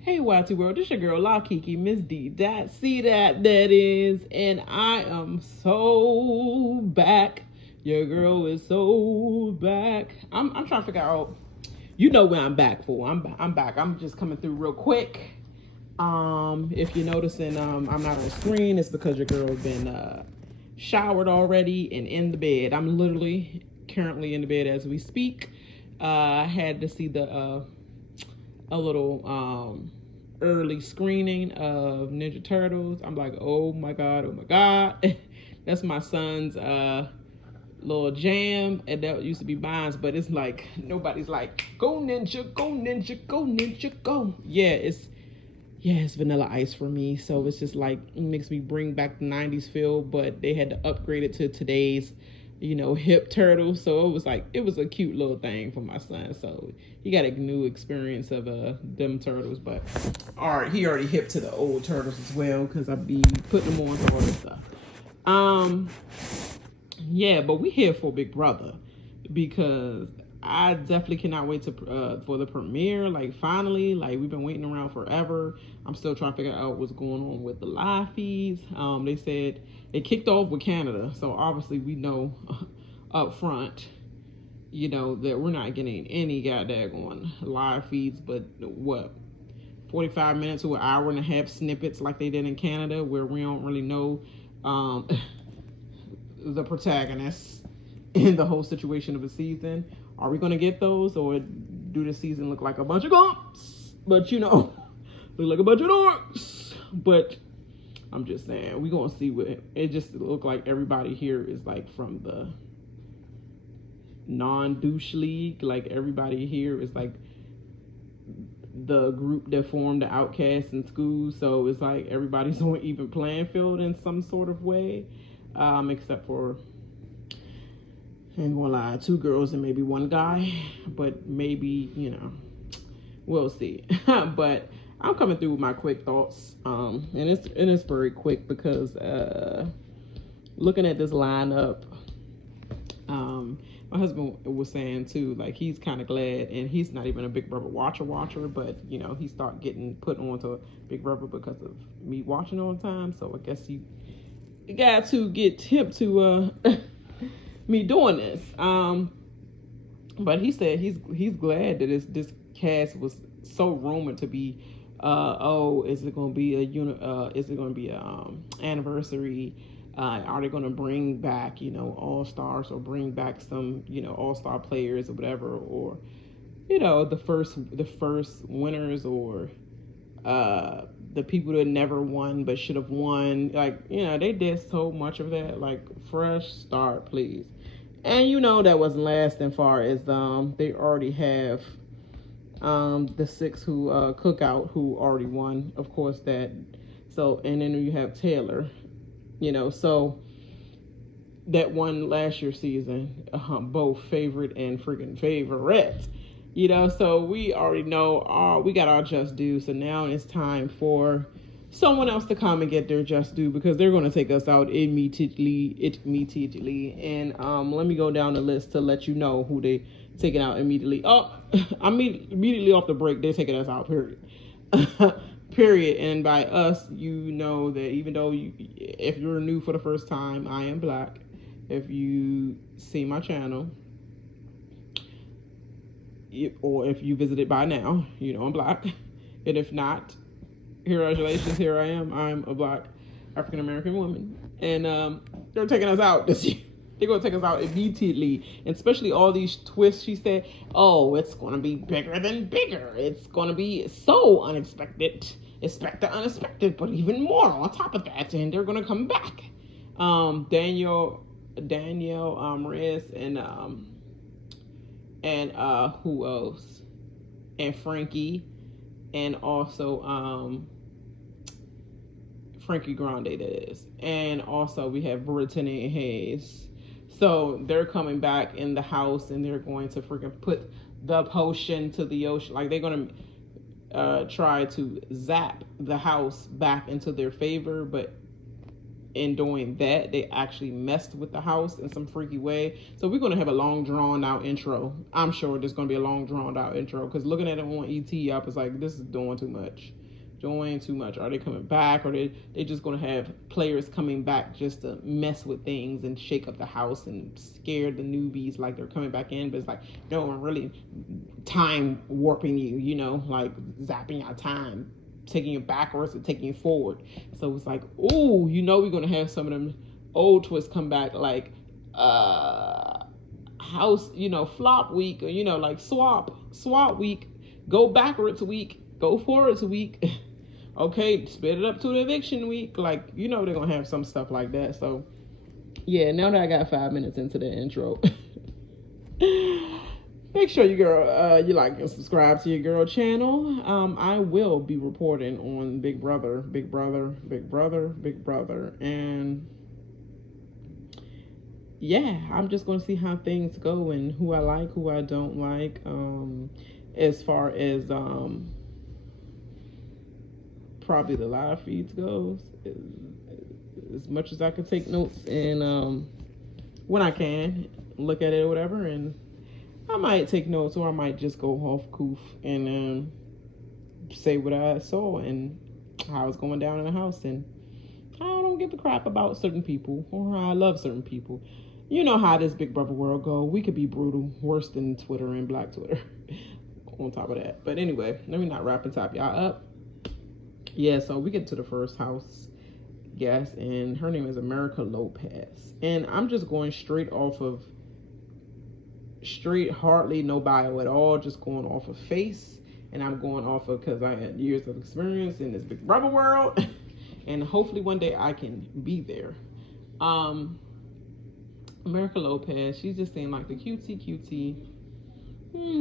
Hey YT World, this your girl La Kiki, Miss D. That is, and I am so back. Your girl is so back. I'm trying to figure out, you know where I'm back for. I'm back. I'm just coming through real quick. If you're noticing, I'm not on screen, it's because your girl been showered already and in the bed. I'm literally currently in the bed as we speak. I had to see a little early screening of Ninja Turtles. I'm like, oh my god. That's my son's little jam, and that used to be Bains, but it's like nobody's like, go ninja, go ninja, go ninja, go. It's Vanilla Ice for me, so it's just like, it makes me bring back the 90s feel, but they had to upgrade it to today's, hip turtle. So it was a cute little thing for my son. So he got a new experience of them turtles, but all right, he already hip to the old turtles as well, because I be putting them on to all this stuff. Yeah, but we here for Big Brother, because I definitely cannot wait for the premiere. Like, finally, like, we've been waiting around forever. I'm still trying to figure out what's going on with the live feeds. They said it kicked off with Canada, so obviously we know up front, that we're not getting any goddamn live feeds, but what, 45 minutes to an hour and a half snippets like they did in Canada, where we don't really know the protagonists in the whole situation of the season. Are we gonna get those, or do the season look like a bunch of gumps? But look like a bunch of dorks. But I'm just saying, we gonna see what it just look like. Everybody here is like from the non-douche league. Like, everybody here is like the group that formed the outcasts in school. So it's like everybody's on even playing field in some sort of way, except for, I ain't gonna lie, 2 girls and maybe 1 guy, but maybe, we'll see. But I'm coming through with my quick thoughts, and it's very quick, because looking at this lineup, my husband was saying too, like, he's kind of glad, and he's not even a Big Brother watcher, but he started getting put onto Big Brother because of me watching all the time. So I guess he got to get him to me doing this. But he said he's glad that this cast was so rumored to be. Is it going to be a anniversary? Are they going to bring back all stars, or bring back some all-star players or whatever, or the first winners, or the people that never won but should have won? Like, they did so much of that. Like, fresh start, please. And that wasn't lasting far as they already have the 6 who cookout who already won, of course, that. So, and then you have Taylor, so that won last year's season, both favorite and freaking favorites, so we already know we got our just due. So now it's time for someone else to come and get their just due, because they're going to take us out immediately. And let me go down the list to let you know who they taking out immediately. Immediately off the break, they're taking us out, period. Period. And by us, that even though if you're new for the first time, I am black. If you see my channel, or if you visited by now, I'm black. And if not, congratulations, here I am. I'm a black African-American woman. And they're taking us out this year. They're going to take us out immediately. And especially all these twists. She said, it's going to be bigger than bigger. It's going to be so unexpected. Expect the unexpected, but even more on top of that. And they're going to come back. Danielle, Riz, and who else? And Frankie. And also Frankie Grande, that is. And also we have Brittany and Hayes. So they're coming back in the house, and they're going to freaking put the potion to the ocean. Like, they're going to try to zap the house back into their favor, but in doing that, they actually messed with the house in some freaky way. So we're going to have a long drawn out intro. I'm sure there's going to be a long drawn out intro, because looking at it on ET, I was like, this is doing too much. Doing too much. Are they coming back, or they just going to have players coming back just to mess with things and shake up the house and scare the newbies like they're coming back in? But it's like, no, I'm really time warping you, you know, like zapping your time, taking you backwards and taking you forward. So it's like, ooh, you know, we're going to have some of them old twists come back, like house, you know, flop week, or, you know, like swap week, go backwards week, go forwards week. Okay, split it up to the eviction week. Like, you know, they're going to have some stuff like that. So, yeah, now that I got 5 minutes into the intro, make sure you like and subscribe to your girl channel. I will be reporting on Big Brother. And yeah, I'm just going to see how things go and who I like, who I don't like. As far as probably the live feeds goes, as much as I can take notes and when I can look at it or whatever, and I might take notes, or I might just go off coof and say what I saw and how it's going down in the house, and I don't give a crap about certain people or how I love certain people. You know how this Big Brother world go. We could be brutal, worse than Twitter and Black Twitter on top of that. But anyway, let me not wrap and top y'all up. Yeah, so we get to the first house guest, and her name is Mecole Lopez. And I'm just going straight hardly no bio at all, just going off of face. And I'm going off of, because I had years of experience in this Big Brother world. And hopefully one day I can be there. Mecole Lopez, she just seemed like the cutie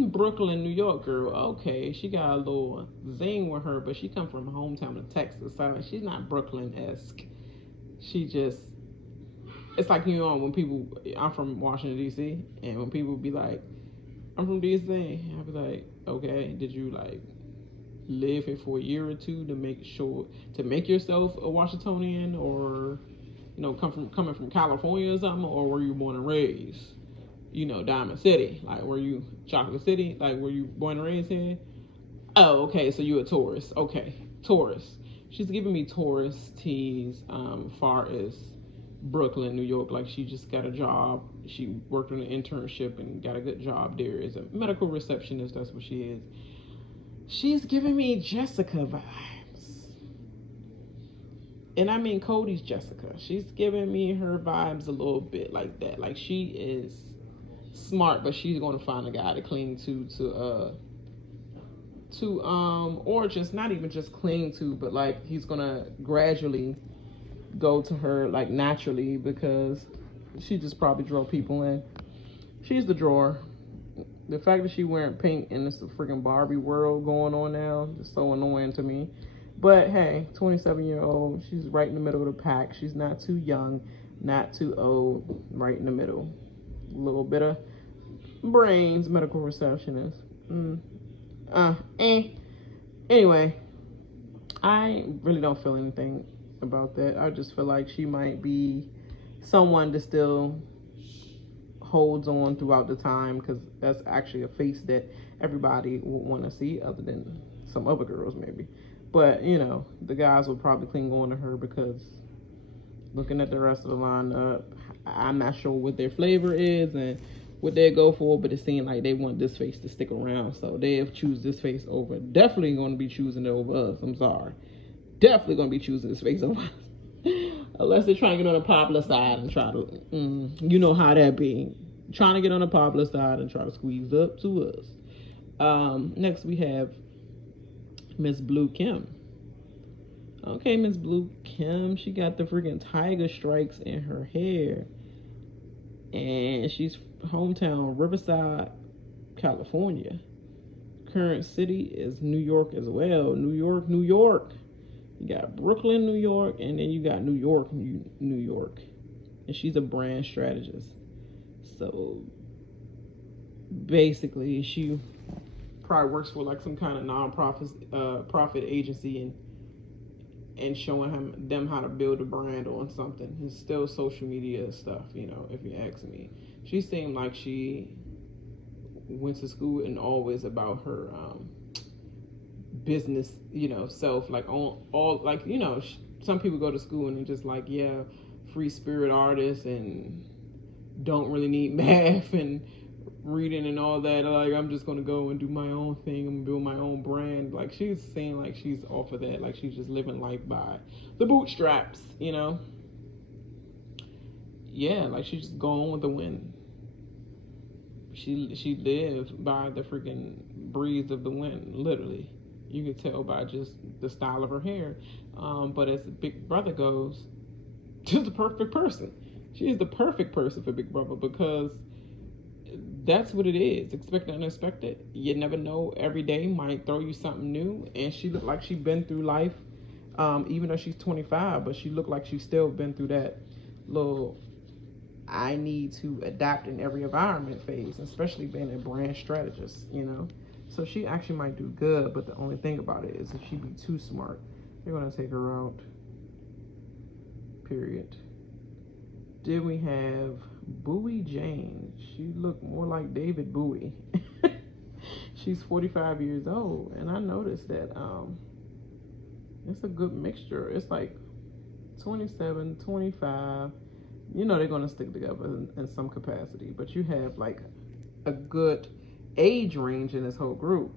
Brooklyn, New York girl. Okay, she got a little zing with her, but she come from hometown of Texas, so she's not Brooklyn-esque. She just, it's like, you know, when people, I'm from Washington D.C., and when people be like, I'm from D.C., I be like, okay, did you like live here for a year or two to make yourself a Washingtonian, or, you know, coming from California or something, or were you born and raised, you know, Diamond City? Like, were you Chocolate City? Like, were you born and raised here? Oh, okay, so you a tourist. Okay, tourist. She's giving me tourist teas, far as Brooklyn, New York. Like, she just got a job. She worked on an internship and got a good job there as a medical receptionist. That's what she is. She's giving me Jessica vibes. And I mean Cody's Jessica. She's giving me her vibes a little bit like that. Like, she is smart, but she's going to find a guy to cling to or just not even just cling to, but like he's going to gradually go to her like naturally, because she just probably draw people in. She's the drawer. The fact that she wearing pink and it's a freaking Barbie world going on now is so annoying to me. But hey, 27-year-old, she's right in the middle of the pack. She's not too young, not too old, right in the middle. A little bit of brains, medical receptionist. Anyway, I really don't feel anything about that. I just feel like she might be someone that still holds on throughout the time, because that's actually a face that everybody would want to see, other than some other girls maybe. But, you know, the guys will probably cling on to her, because looking at the rest of the lineup, I'm not sure what their flavor is and what they go for, but it seemed like they want this face to stick around, so they'll choose this face over. Definitely going to be choosing it over us. I'm sorry. Definitely going to be choosing this face over us. Unless they're trying to get on the popular side and try to, you know how that be. Trying to get on the popular side and try to squeeze up to us. Next we have Miss Blue Kim. Okay, Miss Blue Kim, she got the freaking tiger stripes in her hair. And she's hometown Riverside, California. Current city is New York as well. New York. You got Brooklyn, New York, and then you got New York. And she's a brand strategist. So basically, she probably works for like some kind of non-profit profit agency, and and showing them how to build a brand on something. It's still social media stuff, you know, if you ask me. She seemed like she went to school and always about her business, you know, self, like on all, like, you know, some people go to school and they're just like, yeah, free spirit artists and don't really need math and reading and all that. Like, I'm just gonna go and do my own thing and build my own brand. Like, she's saying like she's off of that, like she's just living life by the bootstraps, you know. Yeah, like she's just going with the wind. She lived by the freaking breeze of the wind, literally. You could tell by just the style of her hair. But as Big Brother goes, she's the perfect person. She is the perfect person for Big Brother, because that's what it is. Expect the unexpected. You never know. Every day might throw you something new. And she looked like she'd been through life, even though she's 25, but she looked like she's still been through that little I need to adapt in every environment phase, especially being a brand strategist, you know. So she actually might do good, but the only thing about it is if she be too smart, they're gonna take her out. Period. Then we have Bowie Jane. She looked more like David Bowie. She's 45 years old, and I noticed that it's a good mixture. It's like 27, 25. You know they're gonna stick together in some capacity, but you have like a good age range in this whole group.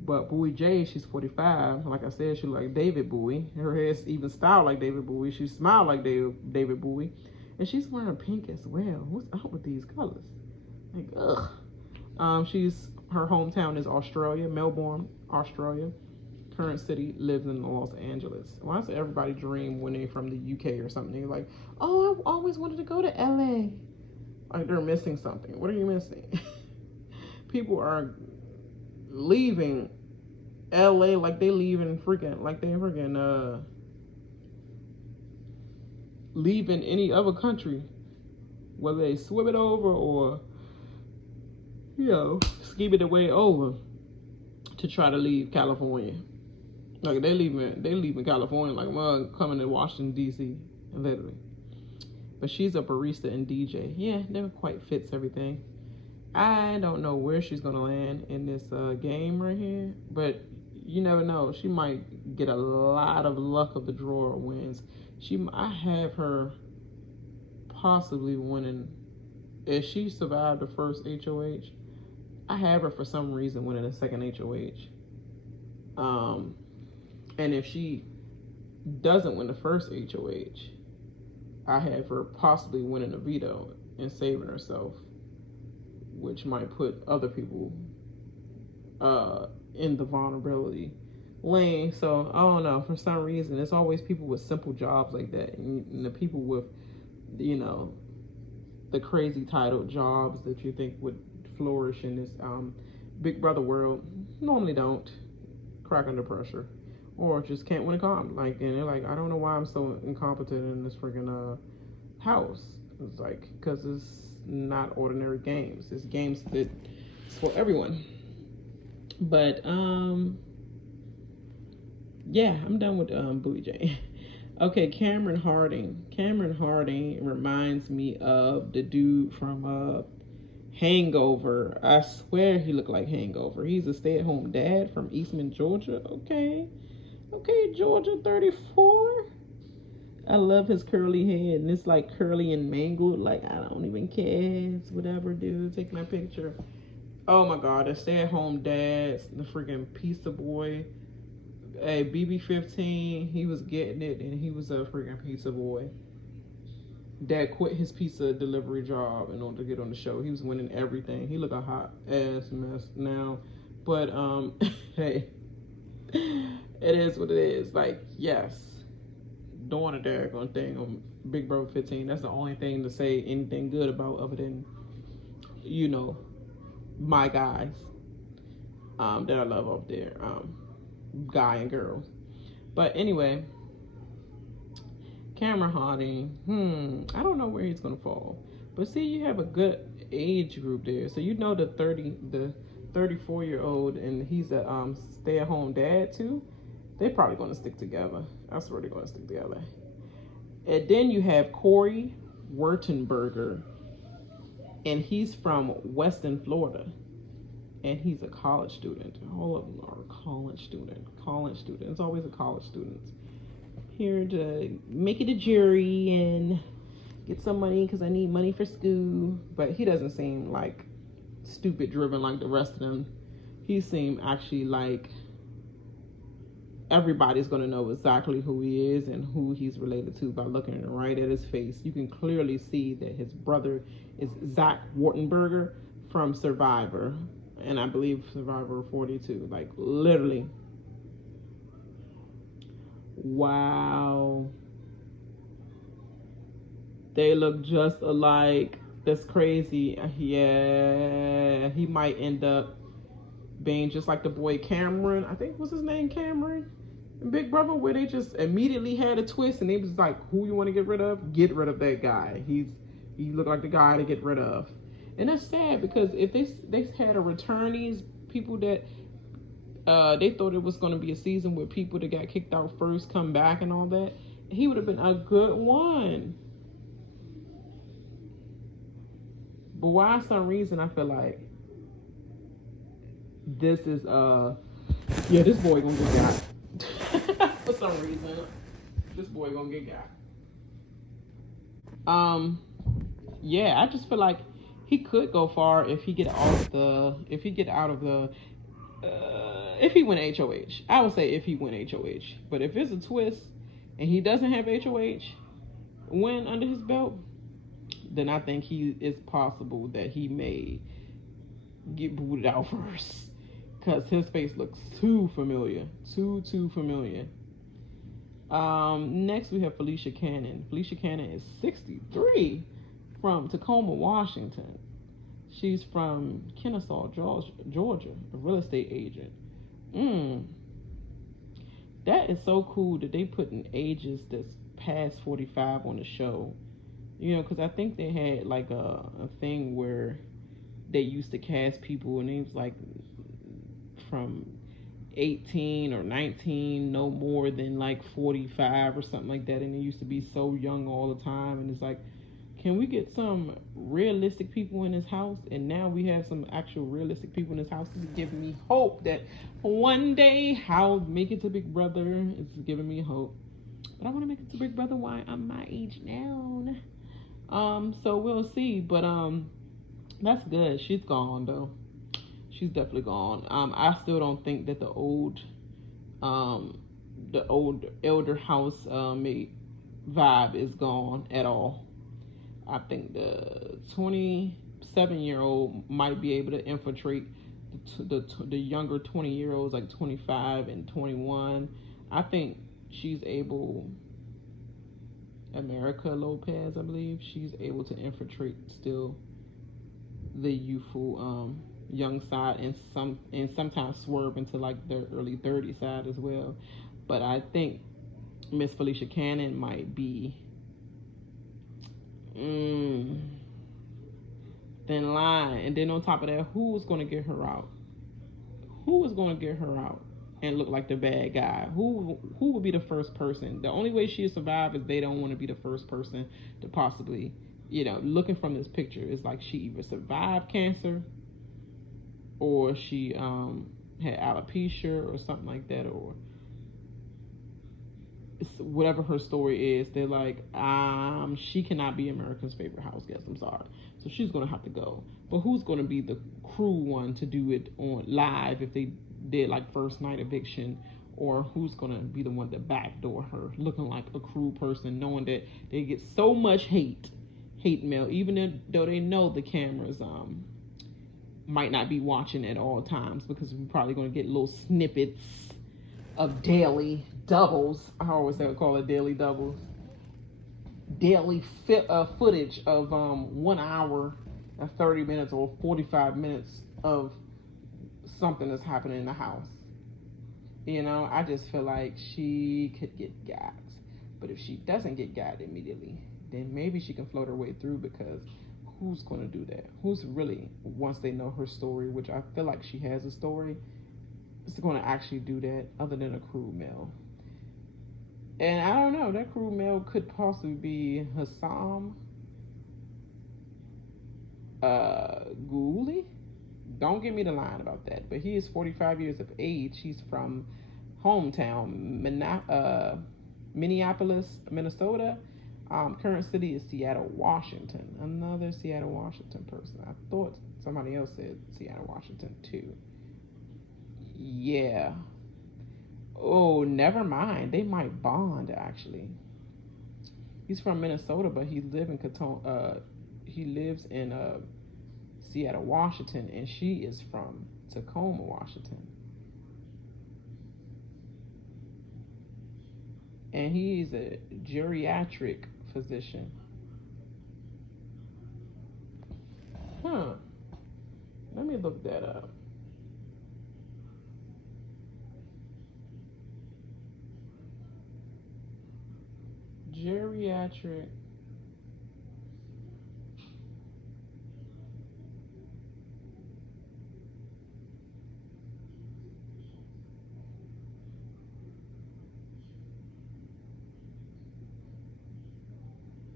But Bowie J, she's 45. Like I said, she look like David Bowie. Her hair's even styled like David Bowie. She smiled like David Bowie. And she's wearing pink as well. What's up with these colors? Like, ugh. Her hometown is Australia, Melbourne, Australia. Current city, lives in Los Angeles. Well, that's everybody dream when they're from the UK or something. They're like, oh, I've always wanted to go to LA. Like they're missing something. What are you missing? People are leaving LA like they leaving freaking, like they freaking leaving any other country, whether they swim it over or, you know, scheme it away over to try to leave California. Like they leaving California like coming to Washington D.C. literally. But she's a barista and DJ. Yeah, never quite fits everything. I don't know where she's gonna land in this game right here, but you never know. She might get a lot of luck of the draw wins. I have her possibly winning. If she survived the first HOH, I have her for some reason winning the second HOH. And if she doesn't win the first HOH, I have her possibly winning a veto and saving herself, which might put other people in the vulnerability lane. So I don't know, for some reason it's always people with simple jobs like that, and the people with, you know, the crazy titled jobs that you think would flourish in this Big Brother world normally don't. Crack under pressure or just can't win a comp. Like, and they're like, I don't know why I'm so incompetent in this freaking house. It's like, because it's not ordinary games. It's games that it's for everyone. But yeah, I'm done with Bowie J. Okay, Cameron Hardin. Cameron Hardin reminds me of the dude from Hangover. I swear he looked like Hangover. He's a stay-at-home dad from Eastman, Georgia. Okay, Georgia, 34. I love his curly hair, and it's like curly and mangled. Like, I don't even care. It's whatever, dude. Take my picture. Oh my God, the stay-at-home dad, the freaking pizza boy. Hey, BB15, he was getting it, and he was a freaking pizza boy. Dad quit his pizza delivery job in order to get on the show. He was winning everything. He look a hot ass mess now, but hey, it is what it is. Like, yes, doing a daggone thing on Big Brother 15. That's the only thing to say anything good about, other than, you know, my guys that I love up there, guy and girl. But anyway, Cameron Hardin, I don't know where he's gonna fall, but see, you have a good age group there. So you know the 34-year-old, and he's a stay-at-home dad too. They're probably going to stick together. I swear they're going to stick together. And then you have Cory Wurtenberger, and he's from Weston, Florida. And he's a college student. All of them are college students. It's always a college student. Here to make it a jury and get some money because I need money for school. But he doesn't seem like stupid driven like the rest of them. He seemed actually like everybody's going to know exactly who he is and who he's related to by looking right at his face. You can clearly see that his brother is Zach Wurtenberger from Survivor. And I believe Survivor 42. Like, literally. Wow. They look just alike. That's crazy. Yeah. He might end up being just like the boy Cameron. I think was his name Cameron in Big Brother, where they just immediately had a twist and they was like, who you want to get rid of? Get rid of that guy. He looked like the guy to get rid of. And that's sad because if they had a returnees, people that they thought it was going to be a season where people that got kicked out first come back and all that, he would have been a good one. But why some reason I feel like this is this boy gonna get got. For some reason, this boy gonna get got. I just feel like he could go far if he if he win HOH. I would say if he win HOH. But if it's a twist and he doesn't have HOH win under his belt, then I think it's possible that he may get booted out first. Because his face looks too familiar. Too familiar. Next we have Felicia Cannon. Felicia Cannon is 63 from Tacoma, Washington. She's from Kennesaw, Georgia, a real estate agent. That is so cool that they put in ages that's past 45 on the show. You know, because I think they had like a thing where they used to cast people and it was like from 18 or 19, no more than like 45 or something like that. And they used to be so young all the time. And it's like, can we get some realistic people in this house? And now we have some actual realistic people in this house. It's giving me hope that one day I'll make it to Big Brother. It's giving me hope. But I want to make it to Big Brother while I'm my age now. So we'll see. But that's good. She's gone though. She's definitely gone. I still don't think that the old elder house mate vibe is gone at all. I think the 27-year-old might be able to infiltrate the younger 20-year-olds, like 25 and 21. I think she's able. America Lopez, I believe, she's able to infiltrate still the youthful young side and sometimes swerve into like their early 30 side as well. But I think Miss Felicia Cannon might be thin line. And then on top of that, who is going to get her out? Who is going to get her out and look like the bad guy? Who will be the first person? The only way she'll survive is they don't want to be the first person to possibly, looking from this picture, it's like she either survived cancer or she had alopecia or something like that, or whatever her story is. They're like, she cannot be America's favorite house guest. I'm sorry. So she's going to have to go. But who's going to be the crew one to do it on live if they did like first night eviction? Or who's going to be the one to backdoor her, looking like a crew person, knowing that they get so much hate mail, even though they know the cameras might not be watching at all times, because we're probably going to get little snippets of daily doubles. I always call it daily doubles. Daily footage of 1 hour and 30 minutes or 45 minutes of something that's happening in the house. I just feel like she could get got. But if she doesn't get got immediately, then maybe she can float her way through, because who's going to do that? Who's really, once they know her story, which I feel like she has a story, is going to actually do that other than a crude male. And I don't know, that crude male could possibly be Hisam Goueli. Don't give me the line about that. But he is 45 years of age. He's from hometown, Minneapolis, Minnesota. Current city is Seattle, Washington. Another Seattle, Washington person. I thought somebody else said Seattle, Washington too. Yeah. Oh, never mind. They might bond actually. He's from Minnesota, but he lives in Seattle, Washington, and she is from Tacoma, Washington. And he's a geriatric physician. Let me look that up. Geriatric.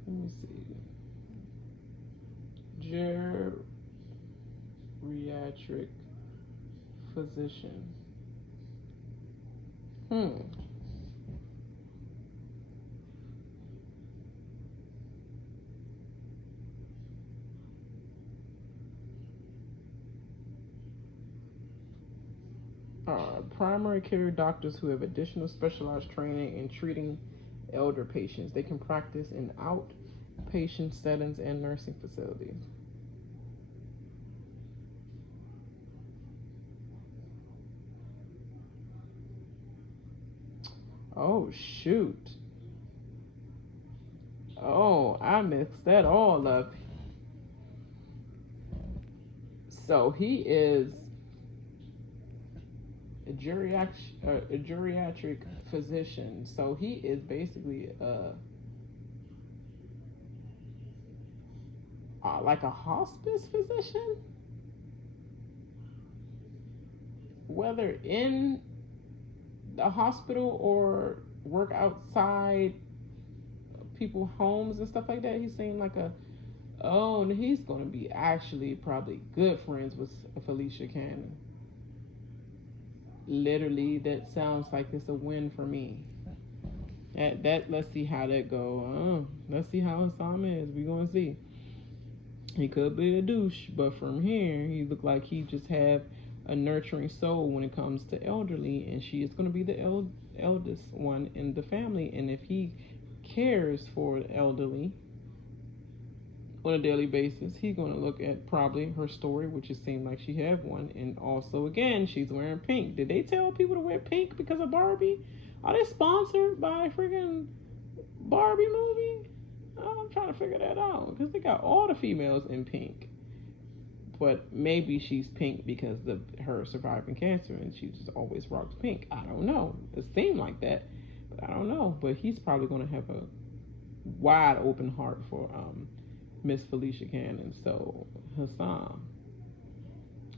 Let me see. Geriatric physician. Primary care doctors who have additional specialized training in treating elder patients. They can practice in outpatient settings and nursing facilities. Oh, shoot. Oh, I mixed that all up. So he is a geriatric physician. So he is basically like a hospice physician, whether in the hospital or work outside people's homes and stuff like that. He seemed like and he's going to be actually probably good friends with Felicia Cannon. Literally, that sounds like it's a win for me. Let's see how that go. Let's see how Hisam is. We're going to see. He could be a douche, but from here, he looked like he just have a nurturing soul when it comes to elderly, and she is going to be the eldest one in the family. And if he cares for the elderly on a daily basis, he's going to look at probably her story, which it seemed like she had one, and also again she's wearing pink. Did they tell people to wear pink because of Barbie? Are they sponsored by a freaking Barbie movie? I'm trying to figure that out because they got all the females in pink. But maybe she's pink because of her surviving cancer and she just always rocks pink. I don't know. It seemed like that, but I don't know. But he's probably going to have a wide open heart for Miss Felicia Cannon. So Hisam,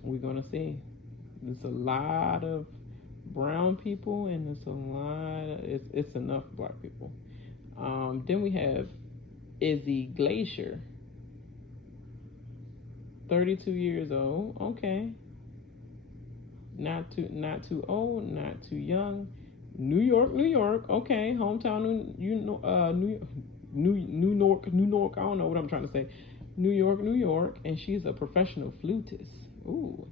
we're going to see. There's a lot of brown people and it's enough black people. Then we have Izzy Gleicher. 32 years old. Okay. Not too old, not too young. New York. Okay, hometown. New York. I don't know what I'm trying to say. New York, and she's a professional flutist. Ooh.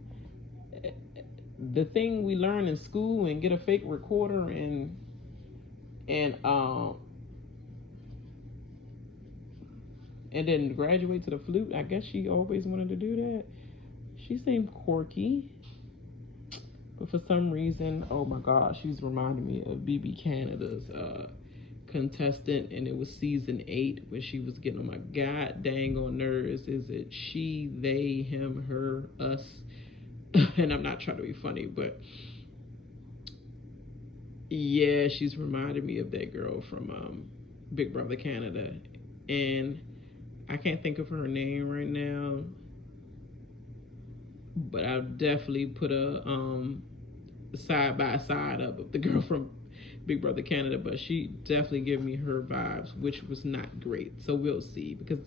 The thing we learn in school and get a fake recorder and then graduate to the flute. I guess she always wanted to do that. She seemed quirky. But for some reason, oh my gosh, she's reminding me of BB Canada's contestant, and it was season 8 where she was getting on my god dang on nerves. Is it she, they, him, her, us? And I'm not trying to be funny, but yeah, she's reminded me of that girl from Big Brother Canada. And I can't think of her name right now, but I'll definitely put a side by side of the girl from Big Brother Canada, but she definitely gave me her vibes, which was not great. So we'll see, because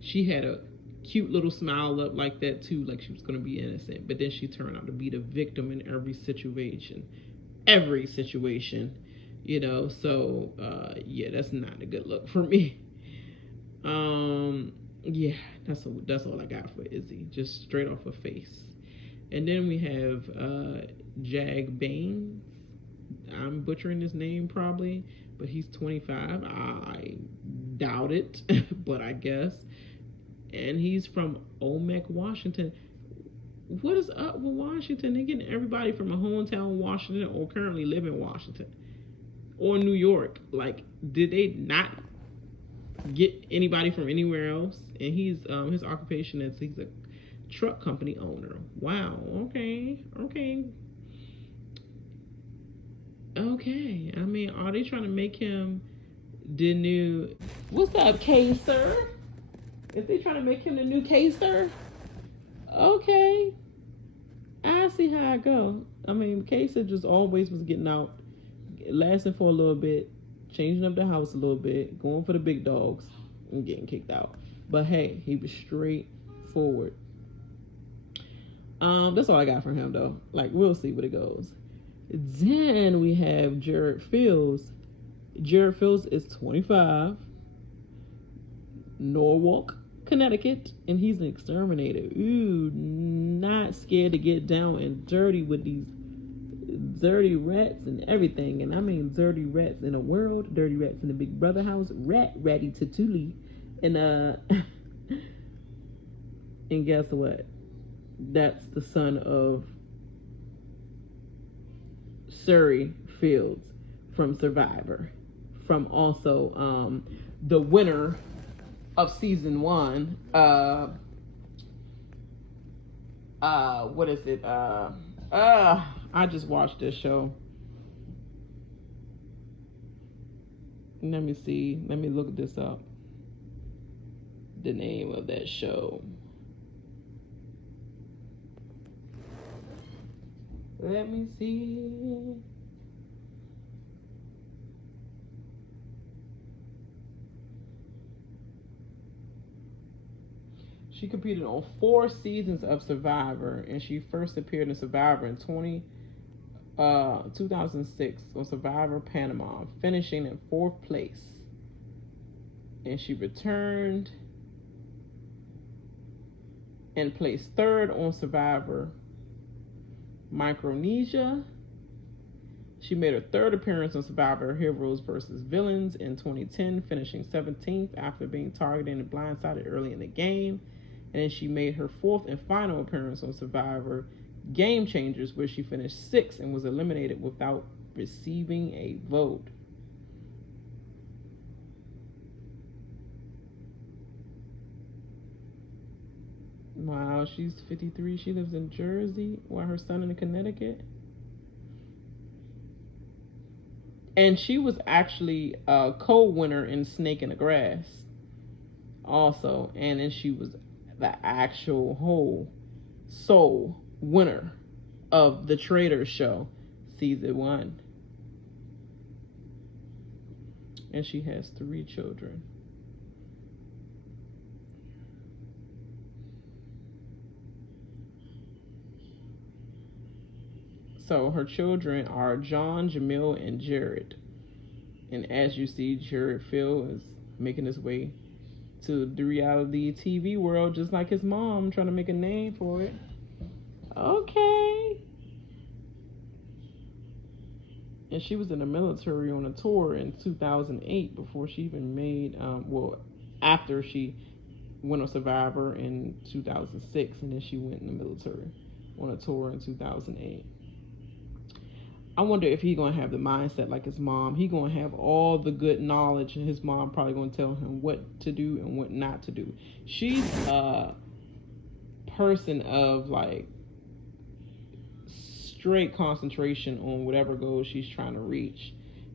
she had a cute little smile up like that too, like she was going to be innocent, but then she turned out to be the victim in every situation, you know. So yeah, that's not a good look for me. Yeah, that's all I got for Izzy, just straight off her face. And then we have Bains. I'm butchering his name probably, but he's 25. I doubt it, but I guess. And he's from Olmec, Washington. What is up with Washington? They're getting everybody from a hometown Washington or currently live in Washington or New York. Like, did they not get anybody from anywhere else? And he's his occupation is he's a truck company owner. Wow. Okay. I mean, are they trying to make him the new? What's up, K-Sir? Is they trying to make him the new K-Sir? Okay. I see how I go. I mean, K-Sir just always was getting out, lasting for a little bit, changing up the house a little bit, going for the big dogs, and getting kicked out. But hey, he was straightforward. That's all I got from him though. Like, we'll see what it goes. Then we have Jared Fields. Jared Fields is 25, Norwalk, Connecticut, and he's an exterminator. Ooh, not scared to get down and dirty with these dirty rats and everything. And I mean dirty rats in the world, dirty rats in the Big Brother house, ratty tatuli. And and guess what? That's the son of Surrey Fields from Survivor, from also the winner of season 1. What is it? I just watched this show. Let me see. Let me look this up. The name of that show. Let me see. She competed on 4 seasons of Survivor, and she first appeared in Survivor in 2006 on Survivor Panama, finishing in 4th place. And she returned and placed 3rd on Survivor Micronesia. She made her 3rd appearance on Survivor Heroes vs. Villains in 2010, finishing 17th after being targeted and blindsided early in the game. And then she made her 4th and final appearance on Survivor Game Changers, where she finished 6th and was eliminated without receiving a vote. Wow, she's 53. She lives in Jersey while her son in Connecticut. And she was actually a co-winner in Snake in the Grass also. And then she was the actual whole sole winner of the Trader Show season 1. And she has 3 children. So her children are John, Jamil, and Jared. And as you see, Jared Phil is making his way to the reality TV world, just like his mom, trying to make a name for it. Okay. And she was in the military on a tour in 2008 before she even made, after she went on Survivor in 2006, and then she went in the military on a tour in 2008. I wonder if he's going to have the mindset like his mom. He's going to have all the good knowledge, and his mom probably going to tell him what to do and what not to do. She's a person of, like, straight concentration on whatever goal she's trying to reach.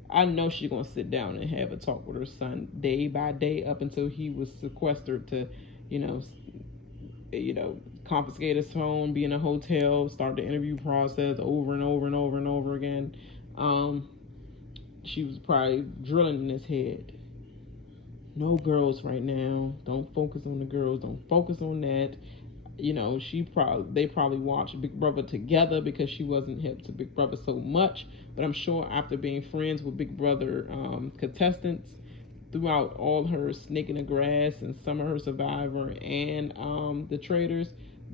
I know she's going to sit down and have a talk with her son day by day up until he was sequestered to, confiscate his phone, be in a hotel, start the interview process over and over and over and over again. She was probably drilling in his head. No girls right now. Don't focus on the girls. Don't focus on that. You know, they probably watched Big Brother together because she wasn't hip to Big Brother so much. But I'm sure after being friends with Big Brother contestants throughout all her Snake in the Grass and some of her Survivor and the Traders,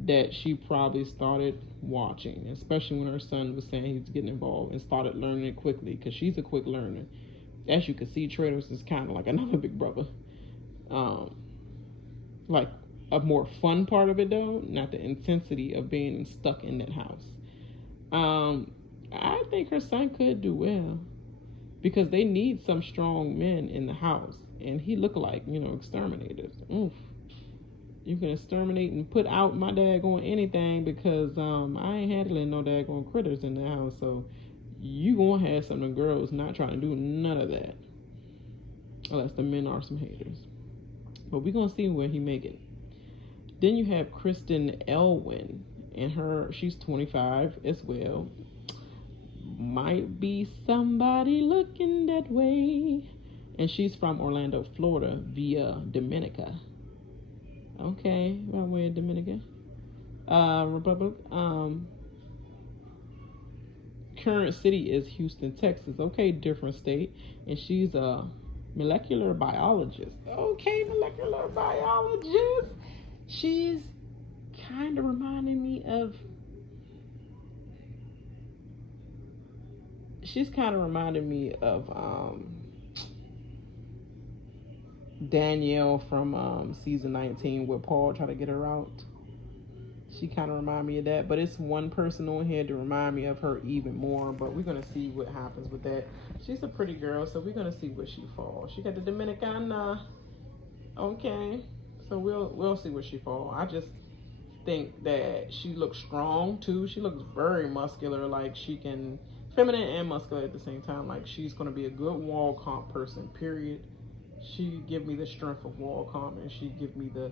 that she probably started watching, especially when her son was saying he was getting involved, and started learning it quickly because she's a quick learner. As you can see, Traders is kind of like another Big Brother. Like a more fun part of it though, not the intensity of being stuck in that house. I think her son could do well because they need some strong men in the house, and he looked like, you know, exterminators. Oof. You can exterminate and put out my daggone anything because I ain't handling no daggone critters in the house. So you gonna have some of the girls not trying to do none of that, unless the men are some haters. But we gonna see where he make it. Then you have Kirsten Elwin, and she's 25 as well. Might be somebody looking that way. And she's from Orlando, Florida, via Dominica. Okay, right way in Dominica Republic. Current city is Houston, Texas. Okay, different state. And she's a molecular biologist. Okay, molecular biologist. She's kind of reminding me of Danielle from season 19 where Paul tried to get her out. She kind of reminded me of that, but it's one person on here to remind me of her even more. But we're gonna see what happens with that. She's a pretty girl, so we're gonna see where she falls. She got the Dominicana. Okay, so we'll see where she falls. I just think that she looks strong too. She looks very muscular, like she can feminine and muscular at the same time. Like she's gonna be a good wall comp person. Period. She give me the strength of wall comp, and she give me the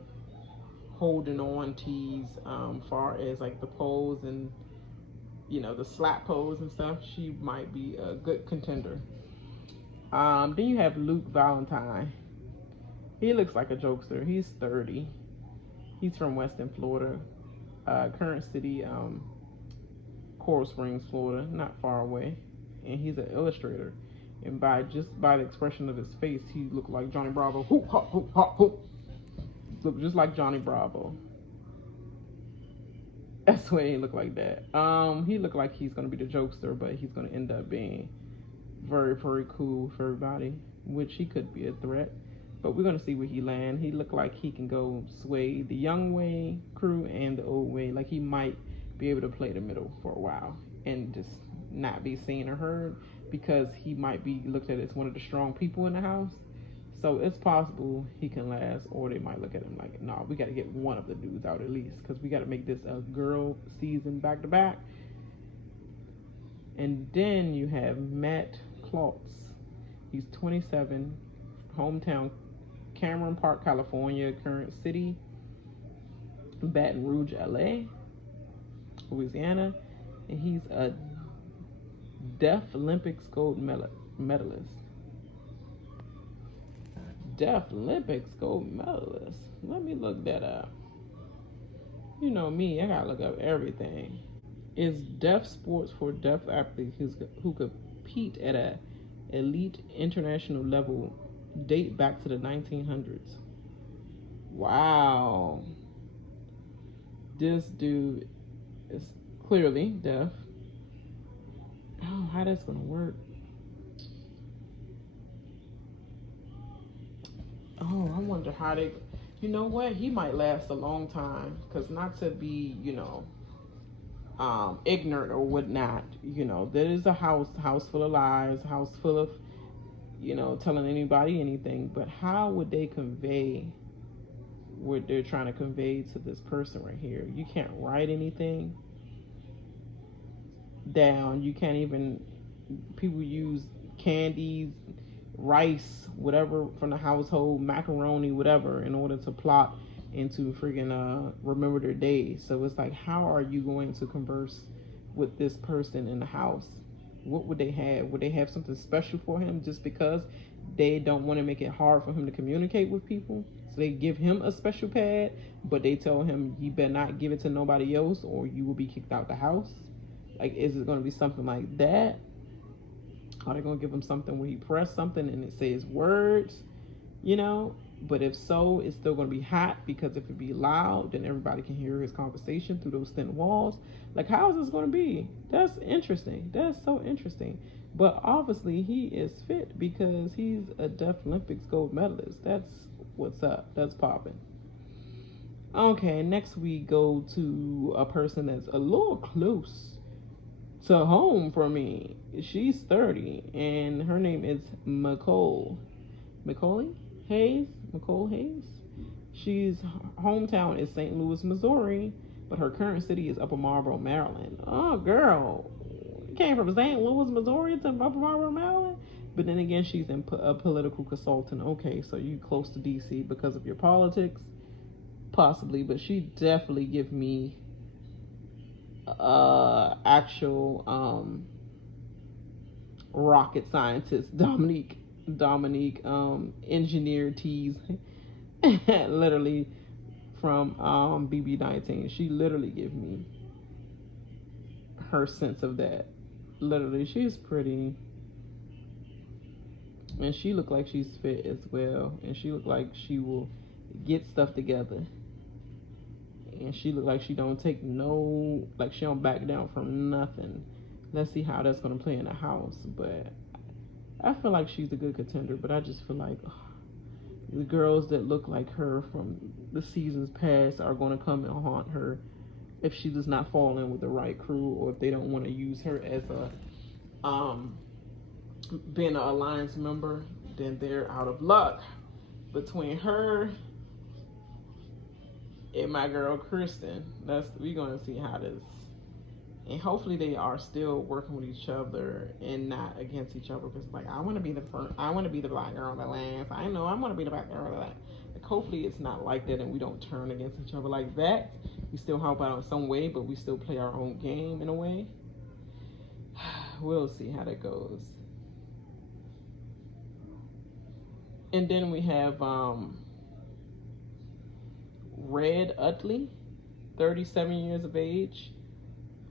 holding on tease far as like the pose and, you know, the slap pose and stuff. She might be a good contender. Then you have Luke Valentine. He looks like a jokester. He's 30. He's from Weston, Florida. Current city, Coral Springs, Florida, not far away. And he's an illustrator. And by the expression of his face, he looked like Johnny Bravo. Hoop, hop, hoop, hop, hoop. Look just like Johnny Bravo. That's why he looked like that. He looked like he's gonna be the jokester, but he's gonna end up being very, very cool for everybody, which he could be a threat. But we're gonna see where he land. He looked like he can go sway the young way crew and the old way. Like he might be able to play the middle for a while and just not be seen or heard, because he might be looked at as one of the strong people in the house. So it's possible he can last, or they might look at him like, nah, we got to get one of the dudes out at least, because we got to make this a girl season back to back. And then you have Matt Klotz. He's 27, hometown Cameron Park, California, current city Baton Rouge, LA, Louisiana, and he's a Deaf Olympics gold medalist. Deaf Olympics gold medalist. Let me look that up. You know me, I gotta look up everything. It's deaf sports for deaf athletes who compete at a elite international level, date back to the 1900s. Wow. This dude is clearly deaf. Oh, how that's gonna work? Oh, I wonder how they. You know what? He might last a long time, because not to be, you know, ignorant or whatnot. You know, there is a house full of lies, house full of, you know, telling anybody anything. But how would they convey what they're trying to convey to this person right here? You can't write anything down. You can't even. People use candies, rice, whatever from the household, macaroni, whatever, in order to plot and to friggin' remember their days. So it's like, how are you going to converse with this person in the house? What would they have? Would they have something special for him just because they don't want to make it hard for him to communicate with people? So they give him a special pad, but they tell him, you better not give it to nobody else or you will be kicked out the house. Like, is it going to be something like that? Are they going to give him something where he press something and it says words? You know? But if so, it's still going to be hot, because if it be loud, then everybody can hear his conversation through those thin walls. Like, how is this going to be? That's interesting. That's so interesting. But obviously, he is fit because he's a Deaf Olympics gold medalist. That's what's up. That's popping. Okay, next we go to a person that's a little close to home for me. She's 30, and her name is Mecole. Mecole Hayes? Mecole Hayes? She's hometown is St. Louis, Missouri, but her current city is Upper Marlboro, Maryland. Oh, girl. Came from St. Louis, Missouri to Upper Marlboro, Maryland? But then again, she's a political consultant. Okay, so you close to D.C. because of your politics? Possibly, but she definitely give me actual rocket scientist Dominique engineer tease literally from BB19. She literally give me her sense of that. Literally, she's pretty, and she look like she's fit as well, and she look like she will get stuff together, and she look like she don't take no, like she don't back down from nothing. Let's see how that's gonna play in the house. But I feel like she's a good contender, but I just feel like the girls that look like her from the seasons past are going to come and haunt her if she does not fall in with the right crew, or if they don't want to use her as a being an alliance member, then they're out of luck. Between her and my girl Kirsten, we're going to see how this. And hopefully they are still working with each other and not against each other. Because like, I want to be the black girl that laughs. I know I want to be the black girl that laughs. Like, hopefully it's not like that, and we don't turn against each other like that. We still help out in some way, but we still play our own game in a way. We'll see how that goes. And then we have Red Utley, 37 years of age,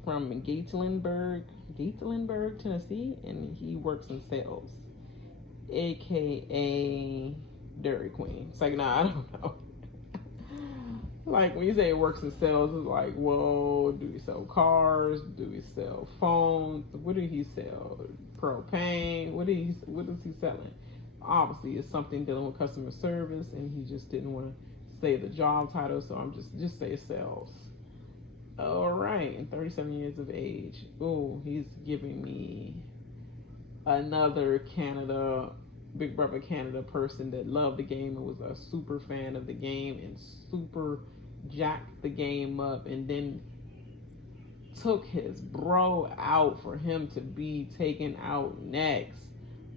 from Gatlinburg, Tennessee, and he works in sales, aka Dairy Queen. It's like, nah, I don't know. Like, when you say it works in sales, it's like, whoa, do we sell cars? Do we sell phones? What did he sell? Propane? What is he selling? Obviously, it's something dealing with customer service, and he just didn't want to say the job title, so I'm just say sales. All right, and 37 years of age. Oh, he's giving me another Big Brother Canada person that loved the game and was a super fan of the game and super jacked the game up, and then took his bro out for him to be taken out next.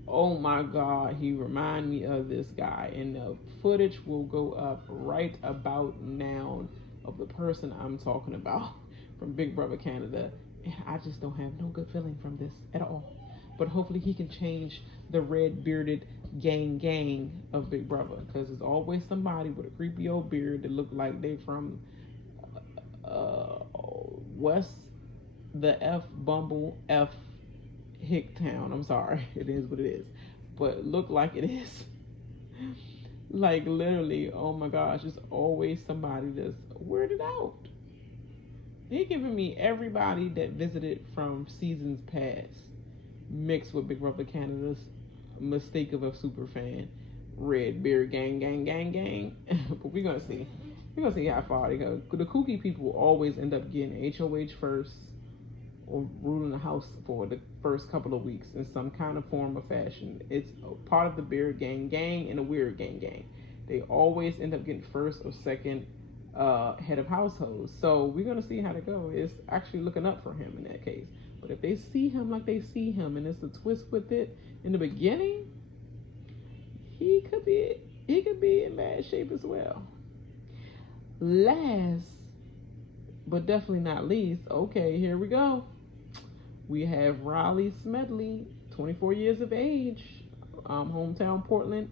Oh my God, he reminded me of this guy, and the footage will go up right about now of the person I'm talking about from Big Brother Canada. And I just don't have no good feeling from this at all. But hopefully he can change the red bearded gang of Big Brother, because there's always somebody with a creepy old beard that look like they from West the F Bumble F Hicktown. I'm sorry, it is what it is, but look like it is. Like, literally, oh my gosh, there's always somebody that's weirded out. They're giving me everybody that visited from seasons past mixed with Big Brother Canada's mistake of a super fan. Red beard gang. But we're gonna see. We're gonna see how far they go. The kooky people always end up getting HOH first, or ruling the house for the first couple of weeks in some kind of form or fashion. It's a part of the beard gang and a weird gang. They always end up getting first or second head of household. So we're gonna see how to go. It's actually looking up for him in that case. But if they see him like they see him, and it's a twist with it in the beginning, he could be in bad shape as well. last but definitely not least, okay, here we go. We have Reilly Smedley, 24 years of age, hometown Portland.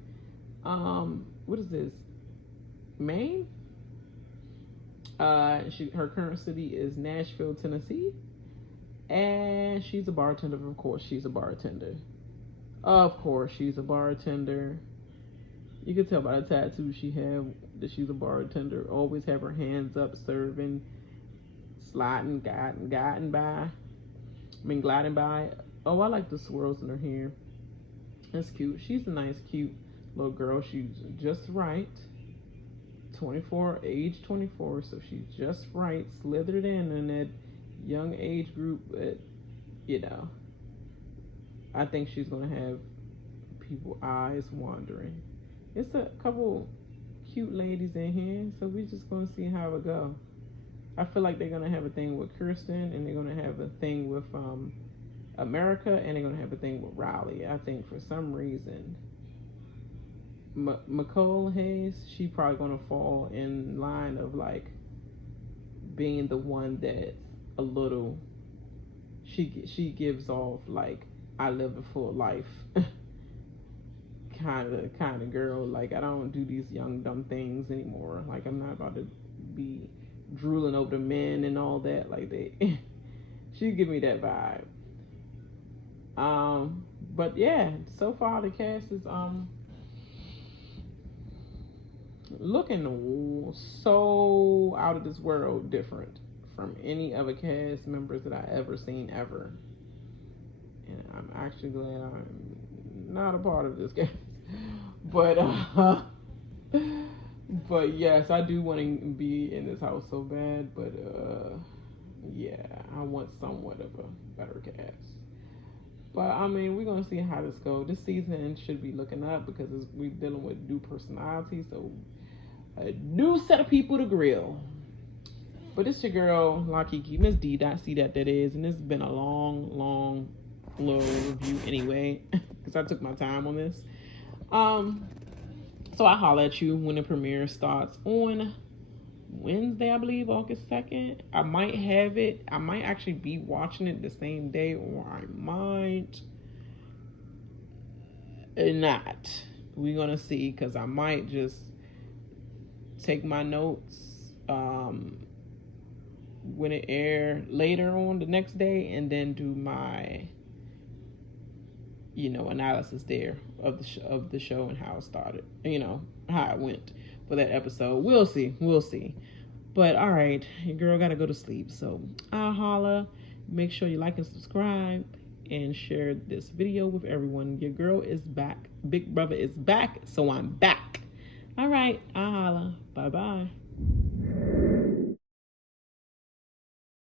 What is this? Maine? Her current city is Nashville, Tennessee. And she's a bartender. Of course, she's a bartender. Of course, she's a bartender. You can tell by the tattoo she had that she's a bartender. Always have her hands up, serving, sliding, gliding by. Oh, I like the swirls in her hair. That's cute. She's a nice, cute little girl. She's just right. 24, age 24, so she's just right. Slithered in that young age group, but, you know, I think she's going to have people's eyes wandering. It's a couple cute ladies in here, so we're just going to see how it go. I feel like they're going to have a thing with Kirsten, and they're going to have a thing with America, and they're going to have a thing with Reilly. I think for some reason, Mecole Hayes, she probably going to fall in line of like being the one that's a little, she gives off like, I live a full life kind of girl. Like, I don't do these young dumb things anymore. Like, I'm not about to be drooling over the men and all that. Like, she give me that vibe. But yeah, so far the cast is looking so out of this world different from any other cast members that I ever seen ever. And I'm actually glad I'm not a part of this cast. But yes, I do want to be in this house so bad, but yeah, I want somewhat of a better cast. But I mean, we're gonna see how this goes. This season should be looking up because we're dealing with new personalities, so a new set of people to grill. But it's your girl, Lakiki, Miss D. C that is, and this has been a long little review anyway, because I took my time on this. So I'll holler at you when the premiere starts on Wednesday, I believe, August 2nd. I might have it. I might actually be watching it the same day, or I might not. We're gonna see, because I might just take my notes when it air later on the next day, and then do my analysis there of the show and how it started, how it went for that episode. We'll see. But all right, your girl gotta go to sleep, so I'll holla. Make sure you like and subscribe and share this video with everyone. Your girl is back. Big brother is back, so I'm back. All right, I'll holla. Bye bye.